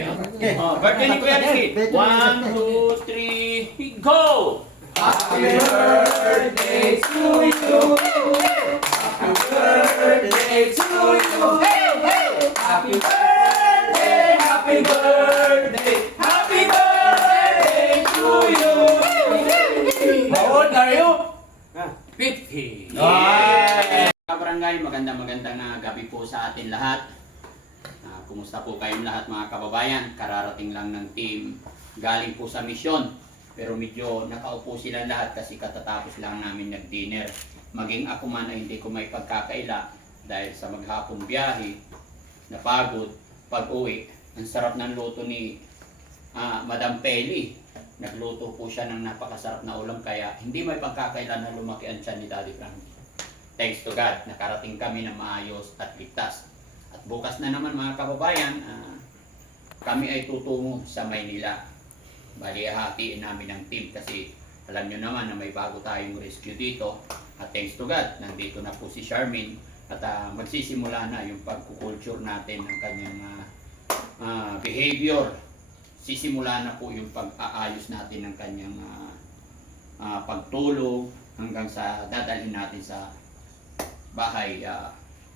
birthday. Oh, birthday ni Kuya Ricky. 1, 2, 3, go! Happy birthday to you. Happy birthday to you. Happy birthday, happy birthday, happy birthday to you. How old are you? 50. Kabarangay, magandang gabi po sa atin lahat. Kumusta po kayong lahat mga kababayan? Kararating lang ng team galing po sa misyon. Pero medyo nakaupo sila lahat kasi katatapos lang namin nag-dinner. Maging ako man ay hindi ko may pagkakaila dahil sa maghapong biyahe, napagod, pag-uwi. Ang sarap ng luto ni Madam Peli. Nagluto po siya ng napakasarap na ulam kaya hindi may pagkakaila na lumaki ang tiyan ni Daddy Frankie. Thanks to God, nakarating kami na maayos at ligtas. At bukas na naman mga kababayan, kami ay tutungo sa Maynila. Bali, hahatiin namin ang team kasi alam nyo naman na may bago tayong rescue dito. At thanks to God, nandito na po si Charmaine at magsisimula na yung pagkukulture natin ng kanyang behavior. Sisimula na po yung pag-aayos natin ng kanyang pagtulog hanggang sa dadalhin natin sa bahay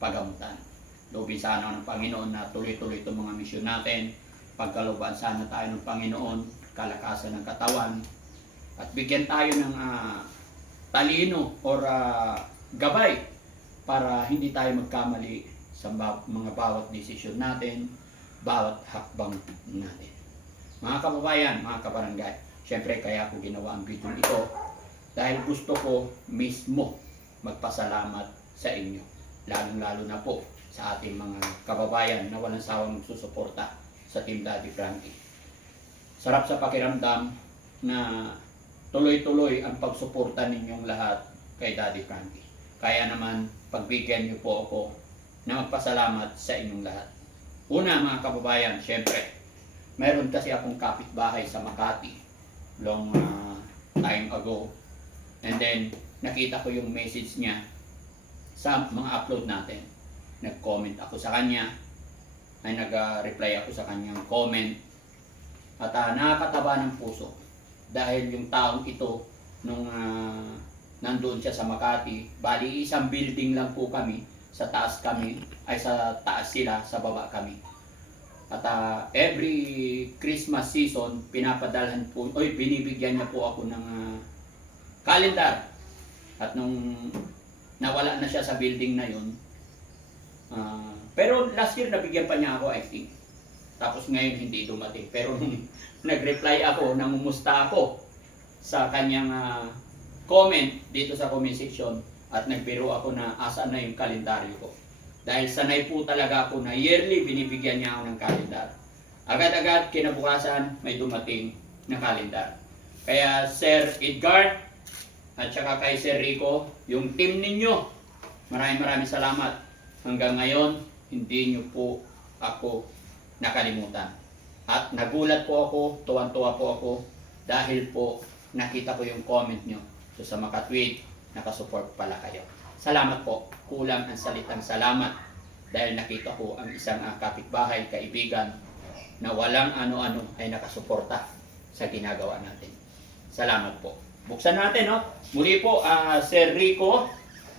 pagamutan. Loobin sana ng Panginoon na tuloy-tuloy itong mga misyon natin. Pagkalooban sana tayo ng Panginoon, kalakasan ng katawan, at bigyan tayo ng talino or gabay para hindi tayo magkamali sa mga bawat desisyon natin, bawat hakbang natin. Mga kababayan, mga kabarangay, syempre kaya ako ginawa ang video ito dahil gusto ko mismo magpasalamat sa inyo. Lalong-lalo na po sa ating mga kababayan na walang sawang magsusuporta sa Team Daddy Frankie. Sarap sa pakiramdam na tuloy-tuloy ang pagsuporta ninyong lahat kay Daddy Frankie. Kaya naman pagbigyan niyo po ako na magpasalamat sa inyong lahat. Una mga kababayan, syempre, meron kasi akong kapitbahay sa Makati long time ago. And then, nakita ko yung message niya sa mga upload natin. Nag-comment ako sa kanya, ay nag-reply ako sa kanyang comment. At nakakataba ng puso dahil yung taong ito nung nandoon siya sa Makati, bali isang building lang po kami, sa taas kami, ay sa taas sila, sa baba kami. At every Christmas season, pinapadalhan po, binibigyan niya po ako ng calendar. At nung nawala na siya sa building na yun, pero last year nabigyan pa niya ako, I think. Tapos ngayon hindi dumating. Pero nung nag-reply ako, namumusta ako sa kanyang comment dito sa comment section at nagbiro ako na asaan na yung kalendaryo ko. Dahil sanay po talaga ako na yearly binibigyan niya ako ng kalendar. Agad-agad kinabukasan may dumating na kalendar. Kaya Sir Edgar at saka kay Sir Rico, yung team ninyo, maraming salamat. Hanggang ngayon, hindi niyo po ako nakalimutan. At nagulat po ako, tuwan-tuwa po ako dahil po nakita ko yung comment niyo. So sa makatweet, nakasupport pala kayo. Salamat po. Kulang ang salitang salamat dahil nakita ko ang isang kapitbahay, kaibigan na walang ano-ano ay nakasuporta sa ginagawa natin. Salamat po. Buksan natin, no? Muli po, Sir Rico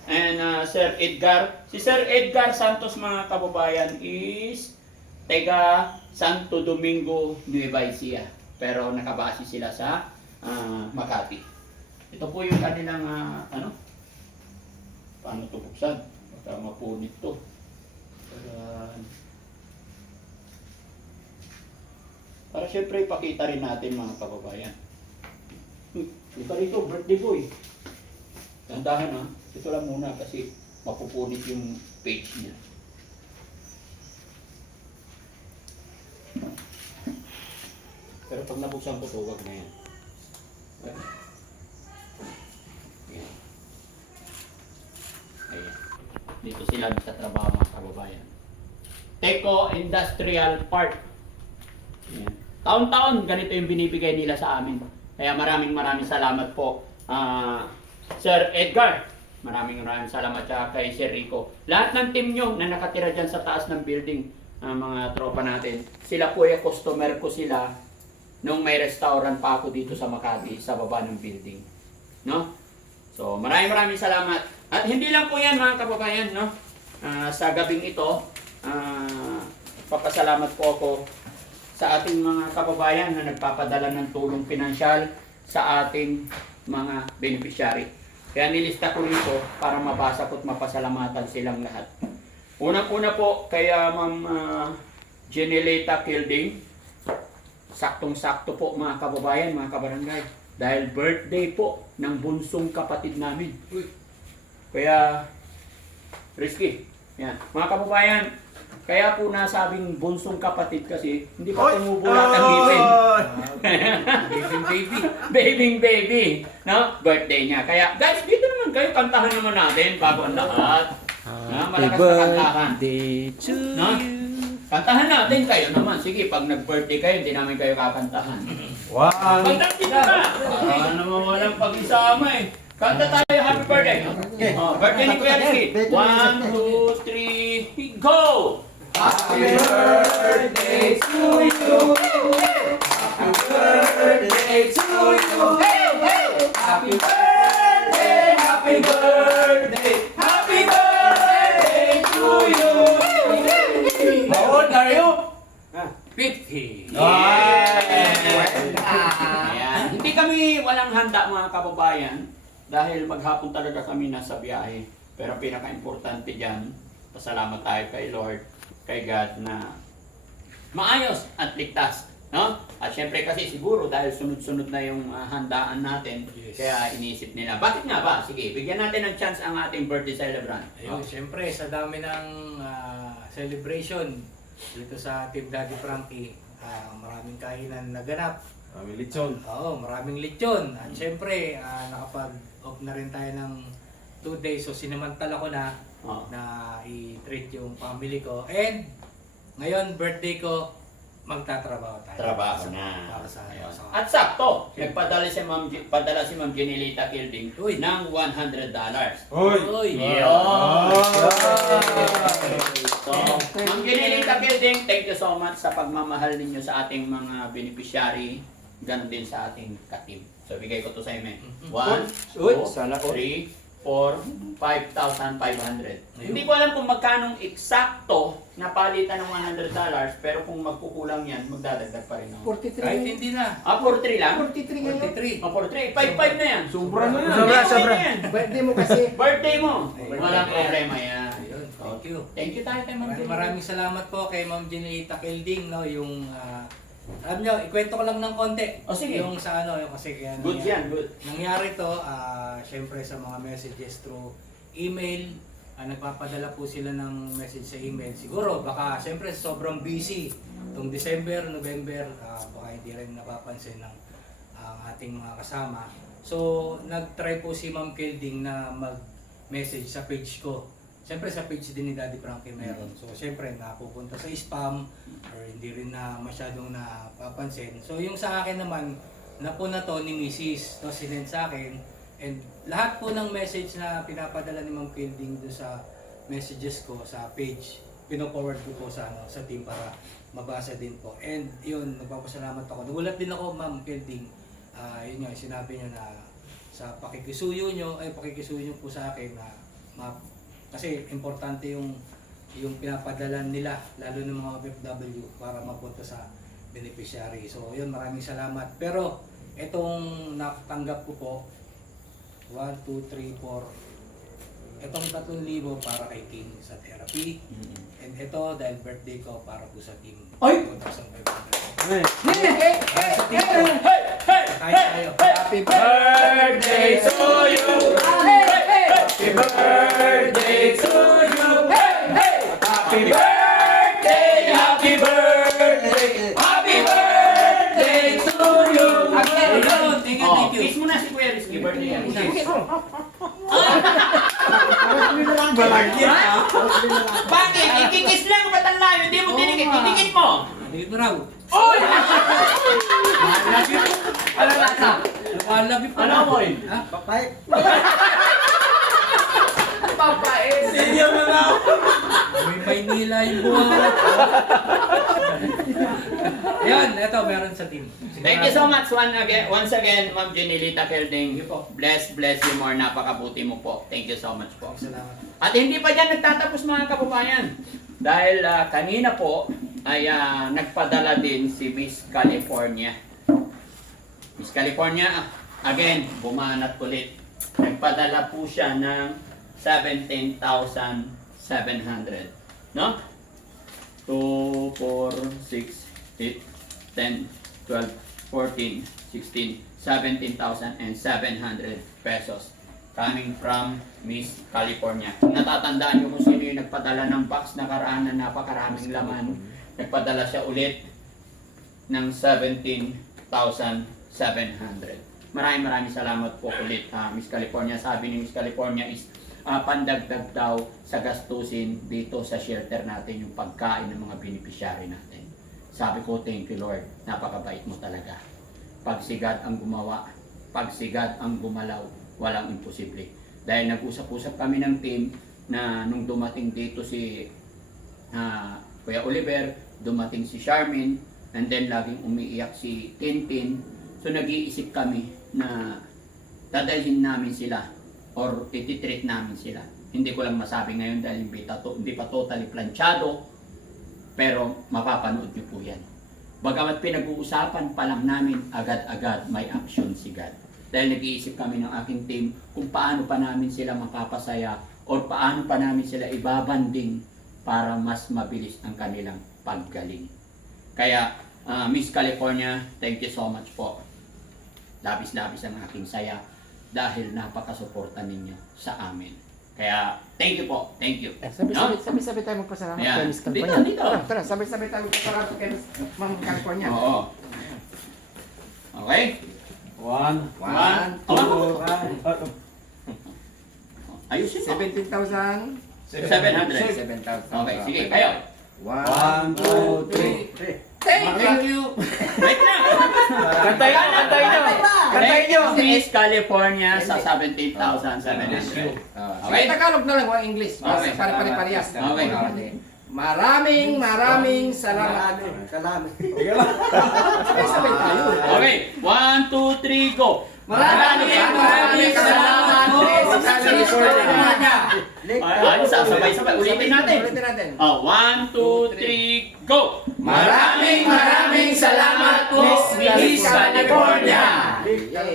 and Sir Edgar. Si Sir Edgar Santos, mga kababayan, is taga Santo Domingo, Nueva Ecija. Pero nakabase sila sa Makati. Ito po yung kanilang paano ito buksan? Baka mapunit ito. Para syempre ipakita rin natin mga kababayan. Ito rito, birthday boy. Tandahan ha. Ito lang muna kasi mapupunit yung page niya. Pero pag nabuksan ko ito, wag na yan. Ayan. Dito sila sa trabaho mga kababayan. Teco Industrial Park. Ayan. Taon-taon ganito yung binibigay nila sa amin. Kaya maraming salamat po Sir Edgar. Maraming salamat kay Sir Rico. Lahat ng team nyo na nakatira dyan sa taas ng building, mga tropa natin. Sila po ay customer ko sila nung may restaurant pa ako dito sa Makati, sa baba ng building. No? So, maraming salamat. At hindi lang po yan mga kababayan, no? Sa gabing ito, papasalamat po ako sa ating mga kababayan na nagpapadala ng tulong pinansyal sa ating mga beneficiary. Kaya nilista ko rito para mabasa ko at mapasalamatan silang lahat. Unang-una po kay Ma'am Jenelita Kilding. Saktong-sakto po mga kababayan, mga kabarangay. Dahil birthday po ng bunsong kapatid namin. Kaya, risky. Yan. Mga kababayan, kaya po nasabing bunsong kapatid kasi hindi pa tumubulat ang ngipin. Baby baby. No? Birthday niya. Kaya guys, dito naman kayo, kantahan naman natin bago ang lahat. Malakas na kantahan. No? Kantahan natin kayo naman. Sige, pag nag-birthday kayo, hindi namin kayo kakantahan. Kantahan dito ka! Naman walang pag-isama eh. Kanta tayo, happy birthday. Birthday ni Kuya Rizky. 1, 2, 3, go! Happy birthday to you. Happy birthday to you. Happy birthday, happy birthday, happy birthday to you. How old are you? 50. Ayan. Hindi kami walang handa mga kababayan dahil maghapon talaga kami nasa biyahe. Pero pinaka-importante dyan, pasalamat tayo kay Lord, kay God na maayos at ligtas. No? At syempre kasi siguro dahil sunod-sunod na yung handaan natin, Yes. kaya iniisip nila. Bakit nga ba? Sige, bigyan natin ng chance ang ating birthday celebrant. Ayun, siyempre, sa dami ng celebration dito sa Team Daddy Frankie, maraming kainan naganap. Maraming lechon. Oo, maraming lechon. At siyempre, nakapag-off na rin tayo ng 2 days. So, sinamantala ko na Oh. na i-treat yung family ko. And, ngayon, birthday ko, magtatrabaho tayo. Trabaho na. Para sa Ayun. sa- At sakto, nagpadala si Ma'am Jenelita Kilding Uy. ng $100. Hoy! Uy! Yun! So, Oh. Ma'am Jenelita Kilding, thank you so much sa pagmamahal ninyo sa ating mga beneficiary, ganun din sa ating ka-team. So, bigay ko to sa inyo. 1, Uy, 2, sana all. 3, 4, 5,500. Hindi ko alam kung magkanong eksakto na palitan ng $100, pero kung magkukulang yan, magdadagdag pa rin ako. 43 Kahit ngayon. hindi na. 43 lang? 43 ngayon. 43. 43, 55 na yan. Sobra na yan. Sobra yan. Birthday mo kasi. Birthday mo. Ayun. Walang problema yan. Ayun, thank you. Thank you tayo kay Ma'am Maraming salamat po kay Ma'am Jenelita Kilding, no, yung alam nyo, ikwento ko lang ng konti. O, sige. Yung sa ano, yung kasi kaya Good yan, good. nangyari to, syempre sa mga messages through email, nagpapadala po sila ng message sa email. Siguro, baka syempre sobrang busy itong December, November, baka hindi rin napapansin ng ating mga kasama. So, nag-try po si Ma'am Kilding na mag-message sa page ko. Siyempre sa page din ni Daddy Frankie meron. So siyempre napupunta sa spam or hindi rin na masyadong napapansin. So yung sa akin naman, napuna to ni Mrs. No, sinend sa akin. And lahat po ng message na pinapadala ni Ma'am Kilding doon sa messages ko sa page, pino-forward ko po sa team para mabasa din po. And yun, nagpapasalamat ako. Nagulat din ako, Ma'am Kilding. Yun nga, sinabi niyo na sa pakikisuyo nyo po sa akin na kasi importante yung pinapadala nila, lalo ng mga OFW para mapunta sa beneficiary. So yun, maraming salamat. Pero itong natanggap ko po, 1, 2, 3, 4, itong 3,000 para kay King sa therapy. And ito, dahil birthday ko, para po sa team. Ay! 2,500. Hey! Kahit tayo. Happy birthday Birthday to you! Happy birthday to you! Happy birthday! Happy birthday! Happy birthday to you! Thank you, thank you. Kiss mo na si Kuya Rizky, birthday yan. Balagyan ha? Bakit? Ikikis lang, ba't ang layo? Hindi mo dinikit. Idikit mo! Dikit mo raw. Oy! Ano lasa? Napalabit pa Ano na. mo eh? Ha? Papay. Senior na na ako. May Maynila yung buwan. Yan, eto, meron sa team. Thank you so much once again, Ma'am Jenilita Kelding. Bless you more. Napakabuti mo po. Thank you so much po. Salamat. At hindi pa dyan nagtatapos mga kababayan. Dahil kanina po ay nagpadala din si Miss California. Miss California, again, bumanat ulit. Nagpadala po siya ng 17,700. No? 2, 4, 6, 8, 10, 12, 14, 16, 17,700 pesos coming from Miss California. Kung natatandaan nyo kung sino yung nagpadala ng box nakaraan na napakaraming laman, nagpadala siya ulit ng 17,700. Maraming salamat po ulit, Miss California. Sabi ni Miss California is pandagdag daw sa gastusin dito sa shelter natin yung pagkain ng mga beneficiary natin. Sabi ko, thank you Lord, napakabait mo talaga. Pagsigad ang gumawa, pagsigad ang gumalaw, walang imposible. Dahil nag-usap-usap kami ng team na nung dumating dito si Kuya Oliver, dumating si Charmin, and then laging umiiyak si Tintin. So nag-iisip kami na dadalhin namin sila or ititreat namin sila. Hindi ko lang masabi ngayon dahil hindi pa totally planchado, pero mapapanood nyo po yan. Bagamat pinag-uusapan pa lang namin, agad-agad may action si God. Dahil nag-iisip kami ng aking team kung paano pa namin sila makapasaya or paano pa namin sila ibabanding para mas mabilis ang kanilang paggaling. Kaya, Miss California, thank you so much po. Labis-labis ang aking saya dahil napakasuporta ninyo sa amin. Kaya, thank you po. Thank you. Sabi-sabi tayo magpasalamat Ayan. kay Miss California. Dito. Tara, sabi-sabi tayo magpasalamat kay Miss Ma'am California. Oo. Okay? 1, 1, 2, ayusin mo. 17,000. 700. 7,000. Okay, sige, kayo. 1, 2, 3. Thank you. Wait na. Kantay nyo. Thank you, Miss California sa 17,700. Okay, Tagalog na lang, wala English. Okay. Pare-parehas. Okay. Maraming salamat. Sabay-sabay tayo. Okay, 1, 2, 3, go. Maraming salamat, Miss California. Ano, sabay-sabay. Ulitin natin. Ulitin natin. 1, 2, 3, go. Maraming salamat po, Miss California.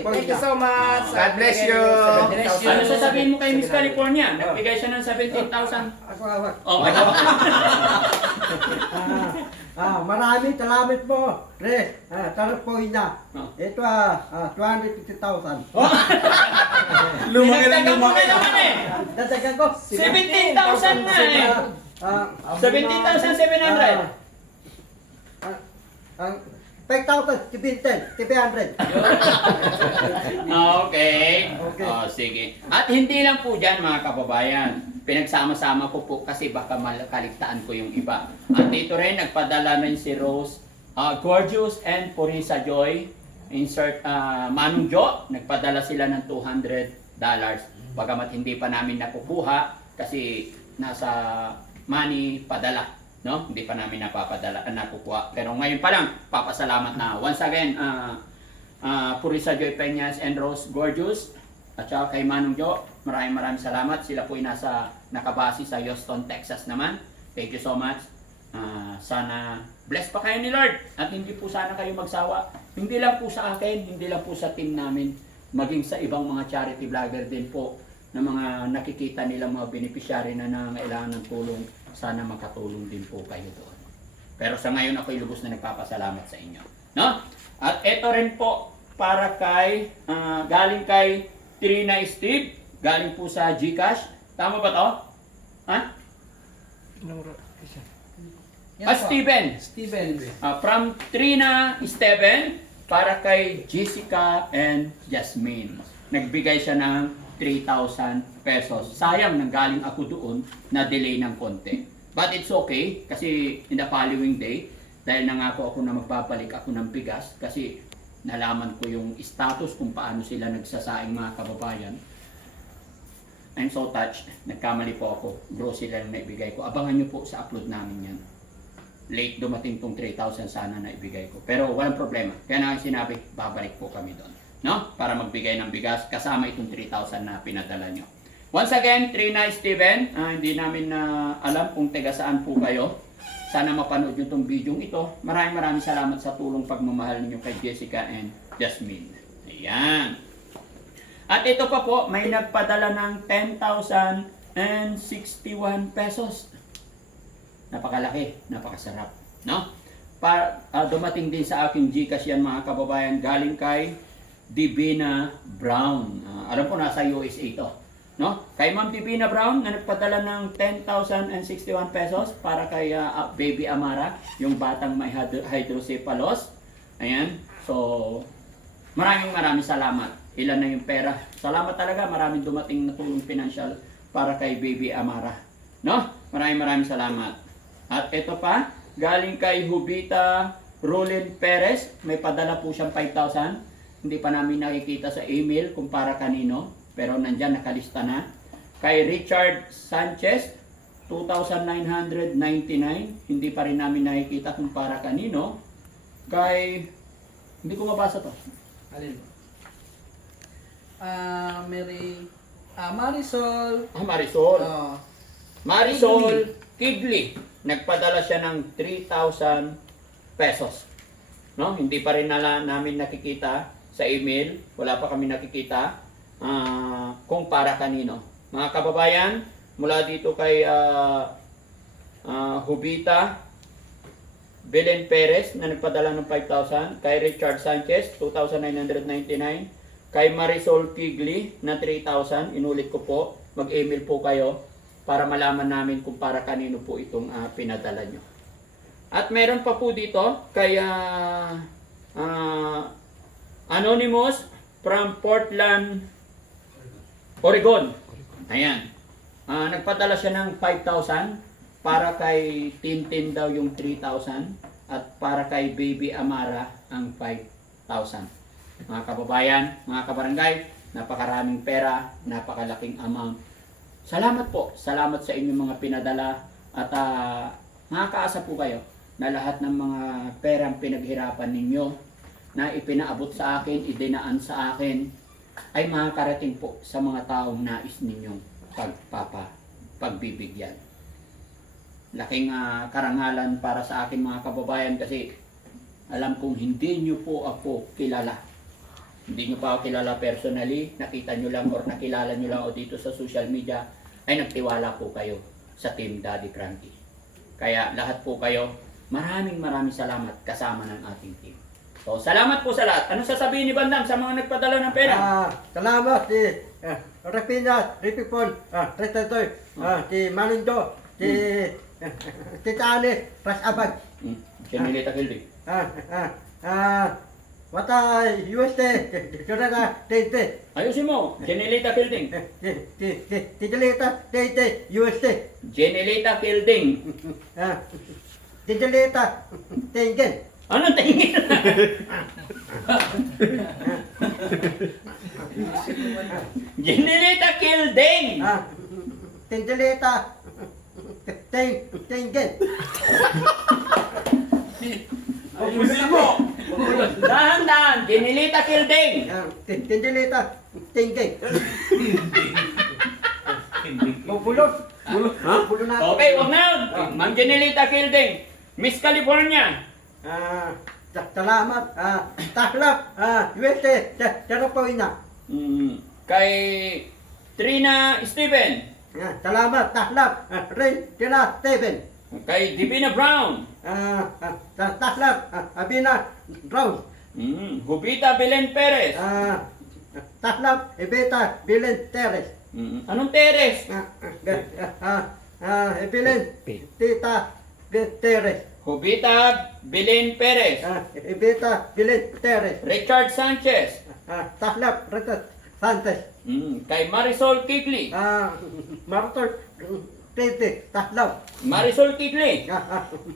Thank you so much. God bless you. Ano sasabihin mo kay Miss California? Nagbigay siya ng 17,000. Oh, Maraming salamat po. Tarap po ina. Oh. Ito 250,000. Dinagdagan mo na naman eh. Dadagan ko. 17,000 na eh. 17,700. 5,000, 700. Okay. Okay. Oh, sige. At hindi lang po dyan mga kababayan. Pinagsama-sama ko po kasi baka kaligtaan ko yung iba. At dito rin, nagpadala rin si Rose Gorgeous and Purisa Joy. Insert Manong Jo. Nagpadala sila ng $200. Bagamat hindi pa namin nakukuha kasi nasa money padala. No? Hindi pa namin nakukuha. Pero ngayon pa lang, papasalamat na. Once again, Purisa Joy Peñas and Rose Gorgeous at saka kay Manong Jo, maraming salamat. Sila po ay nakabase sa Houston, Texas naman. Thank you so much. Sana bless pa kayo ni Lord at hindi po sana kayo magsawa. Hindi lang po sa akin, hindi lang po sa team namin, maging sa ibang mga charity vlogger din po na mga nakikita nilang mga beneficiary na nangailangan ng tulong. Sana makatulong din po kayo doon. Pero sa ngayon ako'y lubos na nagpapasalamat sa inyo. No? At ito rin po para kay, galing kay Trina Steve, galing po sa GCash. Tama ba to? Ha? Steven. From Trina Steven para kay Jessica and Jasmine. Nagbigay siya ng 3,000 pesos. Sayang nanggaling ako doon na delay ng konti. But it's okay kasi in the following day, dahil nangako ako na magbabalik ako ng bigas kasi nalaman ko yung status kung paano sila nagsasaing mga kababayan. I'm so touched. Nagkamali po ako. Grocery lang na ibigay ko. Abangan nyo po sa upload namin yan. Late dumating tong 3,000 sana na ibigay ko. Pero walang problema. Kaya na sinabi, babalik po kami doon. No? Para magbigay ng bigas kasama itong 3,000 na pinadala nyo. Once again, Trina Steven, hindi namin na alam kung taga saan po kayo. Sana mapanood nyo itong video ito. Maraming salamat sa tulong pagmamahal ninyo kay Jessica and Jasmine. Ayan. At ito pa po, may nagpadala ng 10,061 pesos. Napakalaki, napakasarap. No? Dumating din sa aking GCash yan mga kababayan, galing kay Divina Brown. Alam ko nasa USA ito. No? Kay Ma'am Divina Brown na nagpadala ng 10,061 pesos para kay Baby Amara, yung batang may hydrocephalus. Ayan. So, maraming salamat. Ilan na yung pera. Salamat talaga. Maraming dumating na tulong financial para kay Baby Amara. No? Maraming salamat. At ito pa, galing kay Hubita Rolin Perez. May padala po siyang 5,000. Hindi pa namin nakikita sa email kung para kanino. Pero nandyan, nakalista na. Kay Richard Sanchez, 2,999. Hindi pa rin namin nakikita kung para kanino. Kay... Hindi ko mabasa to. Alin? Marisol. Marisol. Oh. Marisol Kigli. Nagpadala siya ng 3,000 pesos. No? Hindi pa rin namin nakikita sa email. Wala pa kami nakikita kung para kanino. Mga kababayan, mula dito kay Hubita Belen Perez na nagpadala ng 5,000, kay Richard Sanchez 2,999, kay Marisol Kigli na 3,000. Inulit ko po, mag-email po kayo para malaman namin kung para kanino po itong pinadala nyo. At meron pa po dito kay Anonymous from Portland, Oregon. Ayan. Nagpadala siya ng 5,000 para kay Tintin daw yung 3,000 at para kay Baby Amara ang 5,000. Mga kababayan, mga kabarangay, napakaraming pera, napakalaking amount. Salamat po. Salamat sa inyong mga pinadala at makakaasa po kayo na lahat ng mga perang pinaghirapan ninyo na ipinaabot sa akin, idinaan sa akin, ay makakarating po sa mga taong nais ninyong pagbibigyan. Laking karangalan para sa akin mga kababayan kasi alam kong hindi nyo po ako kilala. Hindi nyo pa ako kilala personally, nakita nyo lang or nakilala nyo lang o dito sa social media, ay nagtiwala po kayo sa Team Daddy Frankie. Kaya lahat po kayo, maraming salamat kasama ng ating team. So, salamat po sa lahat. Anong sasabihin ni Bandam sa mga nagpadala ng pera? Salamat si Rapinas, Ripipon, Tretoy, si Malindo, si Titane, Rasabag. Sinilita Gildi. Watay, USA, Joranga, Tete. Ayusin mo. Jenelita Fielding. Tijalita, Tete, USA. Jenelita Fielding. Tijalita, Tengen. Anong tingin? Jenelita Fielding. Tijalita, Tengen. Ubusin mo! Dahan-dahan. Jenelita Fielding. Tijalita, Tengen. Bulot. Bulot na. Okay, wag na. Ma'am Jenelita Fielding. Miss California. Salamat. Taklap. USA. Tarapoina. Kay Trina Steven. Salamat. Taklap. Ren. Tira. Steven. Kay Divina Brown. Taklap. Abina. Brown. Hubita Belen Perez. Taklap. Ibeta. Bilen. Teres. Anong Teres? Bilen. Tita. Teres. Hubita Belen Perez. Ibeta. Bilen. Teres. Richard Sanchez. Taklap. Retat. Santos. Kay Marisol Kigli. Martor. Tete. Taklap. Marisol Kigli.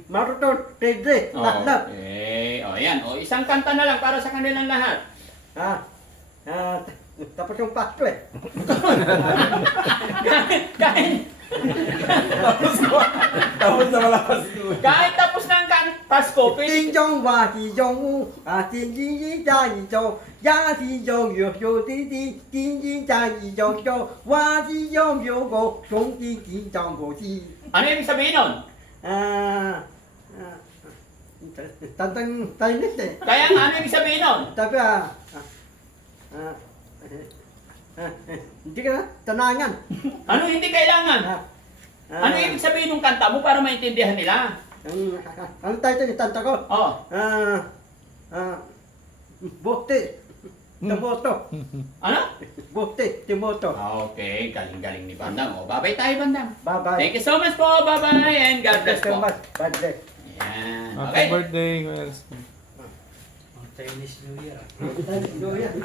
Martor. Tete. Taklap. Okay. O yan. O isang kanta na lang para sa kanilang lahat. Tapos yung Pasko eh. Tapos na malapas ko. Kahit tapos na ang Pasko, pwede. 心中话是中午啊，天天在一周，也是中有有滴滴，天天在一周周，我是中有个兄弟紧张过去。 Ano ibig sabihin nun? Tantang tayo nito eh. Kaya nga, ano ibig sabihin nun? Tapi hindi ka na tanangan. Ano hindi kailangan? Ano ibig sabihin ng kanta mo para maintindihan nila? Ang title ni tanta ko? Oh, Bote. Timoto. ano? Bote. Timoto. Okay, galing-galing ni Bandang. Oh, babay tayo, Bandang. Bye-bye. Thank you so much po. Bye-bye and God bless po. God bless. Ayan. Happy Okay. birthday, Kuya Rizky. Chinese New Year. Thank you.